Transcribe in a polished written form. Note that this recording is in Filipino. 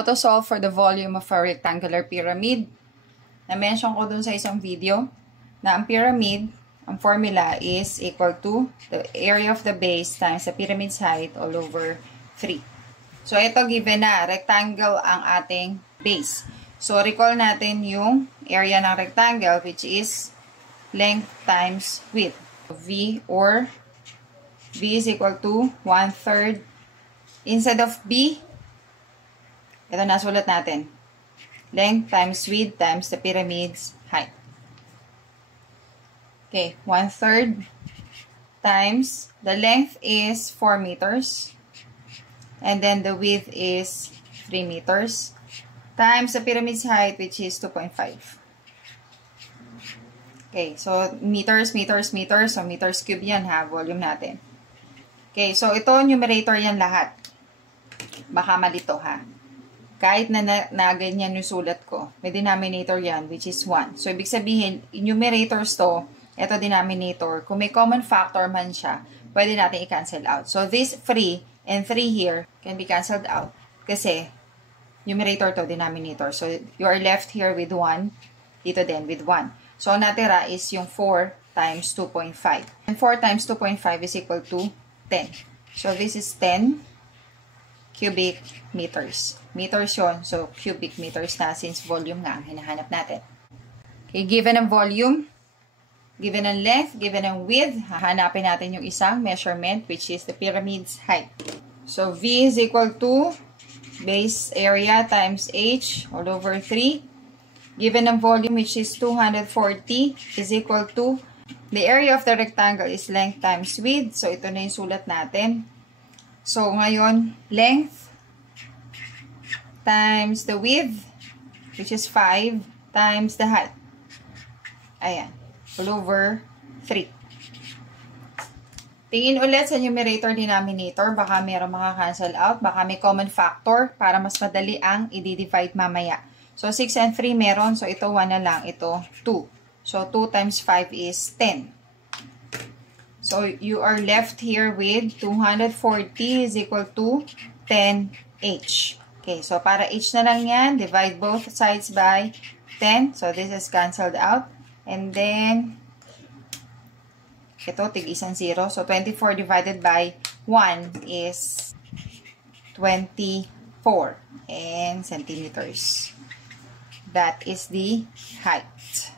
how to solve for the volume of a rectangular pyramid. Na-mention ko dun sa isang video na ang pyramid, ang formula is equal to the area of the base times the pyramid's height all over 3. So, ito given na. Rectangle ang ating base. So, recall natin yung area ng rectangle which is length times width. V or V is equal to 1/3. Instead of B, ito nasulat natin. Length times width times the pyramid's height. Okay, 1/3 times, the length is 4 meters. And then the width is 3 meters. Times the pyramid's height, which is 2.5. Okay, so meters, meters, meters. So meters cube yan ha, volume natin. Okay, so ito numerator yan lahat. Baka malito ha. Kahit na ganyan yung sulat ko, may denominator yan, which is 1. So, ibig sabihin, numerators to, ito denominator. Kung may common factor man siya, pwede natin i-cancel out. So, this 3 and 3 here can be cancelled out. Kasi, numerator to, denominator. So, you are left here with 1, dito din with 1. So, natira is yung 4 times 2.5. And 4 times 2.5 is equal to 10. So, this is 10 cubic meters. Meters yun. So, cubic meters na since volume nga ang hinahanap natin. Okay, given ang volume, given ang length, given ang width, hahanapin natin yung isang measurement which is the pyramid's height. So, V is equal to base area times H all over 3. Given ang volume which is 240 is equal to the area of the rectangle is length times width. So, ito na yung sulat natin. So, ngayon, length times the width, which is 5, times the height. Ayan. All over 3. Tingin ulit sa numerator denominator. Baka mayroong makakancel out. Baka may common factor para mas madali ang i-divide mamaya. So, 6 and 3 meron. So, ito 1 na lang. Ito 2. So, 2 times 5 is 10. So, you are left here with 240 is equal to 10H. Okay, so para H na lang yan, divide both sides by 10. So, this is cancelled out. And then, ito, tig-isang 0. So, 24 divided by 1 is 24 in centimeters. That is the height.